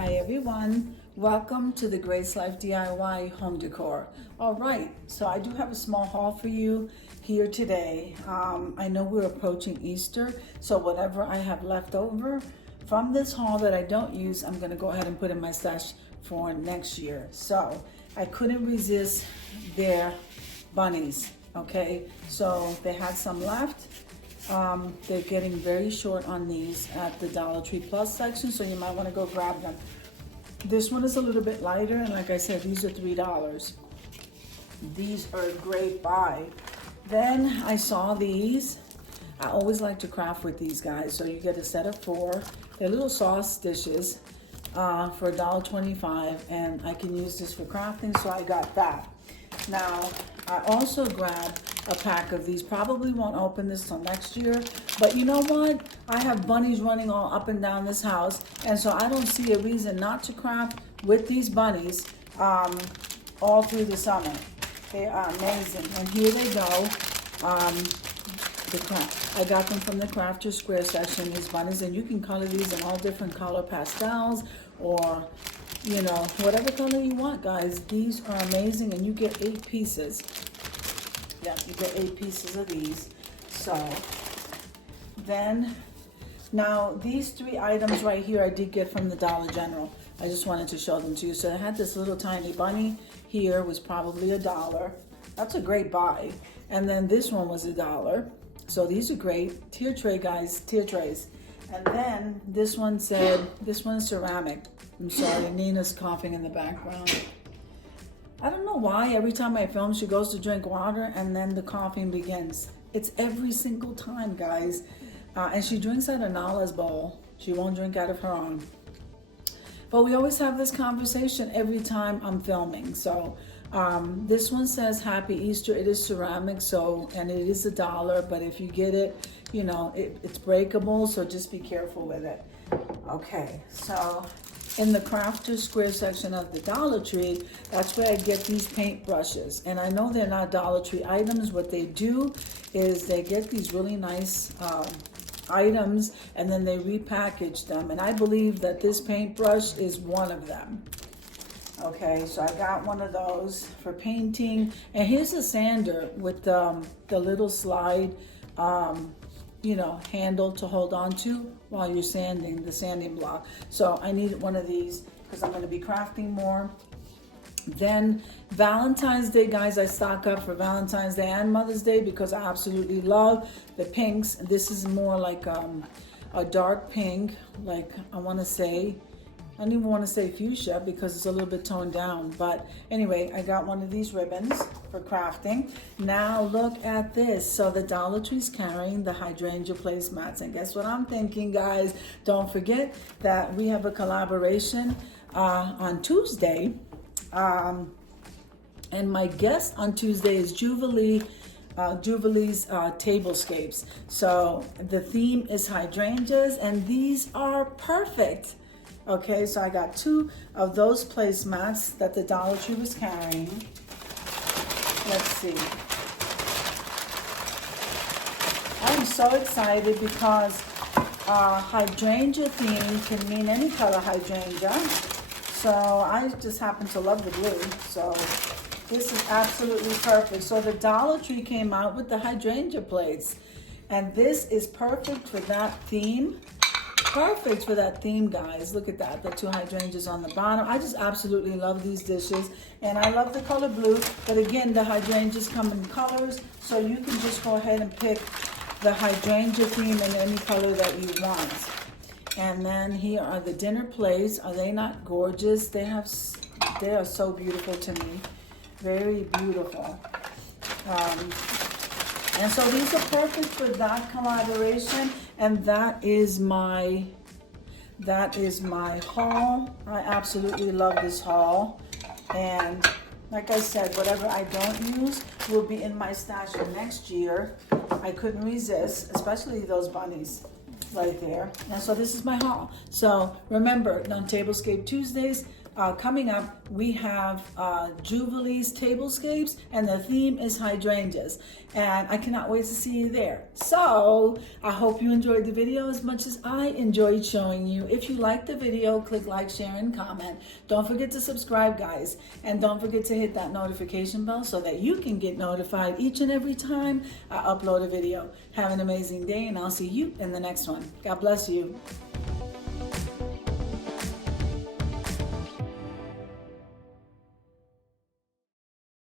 Hi everyone, welcome to the Grace Life DIY home decor. All right, so I do have a small haul for you here today. I know we're approaching Easter, so whatever I have left over from this haul that I don't use, I'm gonna go ahead and put in my stash for next year. So I couldn't resist their bunnies, okay? So they had some left. They're getting very short on these at the Dollar Tree Plus section, so you might want to go grab them. This one is a little bit lighter, and like I said, these are $3. These are a great buy. Then I saw these. I always like to craft with these guys, so you get a set of 4. They're little sauce dishes for $1.25, and I can use this for crafting, so I got that. Now, I also grabbed a pack of these. Probably won't open this till next year, but you know what? I have bunnies running all up and down this house, and so I don't see a reason not to craft with these bunnies all through the summer. They are amazing, and here they go. I got them from the Crafter Square section, these bunnies, and you can color these in all different color pastels or you know, whatever color you want, guys. These are amazing, and you get 8 pieces. Yeah, you get 8 pieces of these. So then, now these 3 items right here I did get from the Dollar General. I just wanted to show them to you. So I had this little tiny bunny here, was probably $1. That's a great buy. And then this one was $1. So these are great. Tier tray, guys, tier trays. And then this one said, this one's ceramic. I'm sorry, Nina's coughing in the background. I don't know why every time I film, she goes to drink water and then the coughing begins. It's every single time, guys. And she drinks out of Nala's bowl. She won't drink out of her own. But we always have this conversation every time I'm filming. So this one says Happy Easter. It is ceramic, so, and it is $1, but if you get it, you know, it's breakable, so just be careful with it. Okay, so in the Crafter Square section of the Dollar Tree, that's where I get these paint brushes. And I know they're not Dollar Tree items. What they do is they get these really nice items and then they repackage them. And I believe that this paintbrush is one of them. Okay, so I got one of those for painting. And here's a sander with the little slide you know, handle to hold on to while you're sanding, the sanding block. So I needed one of these because I'm going to be crafting more. Then Valentine's Day, guys, I stock up for Valentine's Day and Mother's Day because I absolutely love the pinks. This is more like a dark pink, like I don't even want to say fuchsia because it's a little bit toned down. But anyway, I got one of these ribbons for crafting. Now look at this. So the Dollar Tree's carrying the hydrangea placemats. And guess what I'm thinking, guys? Don't forget that we have a collaboration on Tuesday. And my guest on Tuesday is Jubilee's Tablescapes. So the theme is hydrangeas, and these are perfect. Okay, so I got 2 of those placemats that the Dollar Tree was carrying. Let's see. I'm so excited because hydrangea theme can mean any color hydrangea. So I just happen to love the blue. So this is absolutely perfect. So the Dollar Tree came out with the hydrangea plates. And this is perfect for that theme. Perfect for that theme, guys. Look at that, the 2 hydrangeas on the bottom. I just absolutely love these dishes, and I love the color blue. But again, the hydrangeas come in colors, so you can just go ahead and pick the hydrangea theme in any color that you want. And then here are the dinner plates. Are they not gorgeous? They are so beautiful to me. Very beautiful. And so these are perfect for that collaboration, and that is my haul. I absolutely love this haul, and like I said, whatever I don't use will be in my stash for next year. I couldn't resist, especially those bunnies right there. And so this is my haul. So remember, on Tablescape Tuesdays, coming up, we have Jubilee's Tablescapes, and the theme is hydrangeas. And I cannot wait to see you there. So I hope you enjoyed the video as much as I enjoyed showing you. If you liked the video, click like, share, and comment. Don't forget to subscribe, guys. And don't forget to hit that notification bell so that you can get notified each and every time I upload a video. Have an amazing day, and I'll see you in the next one. God bless you.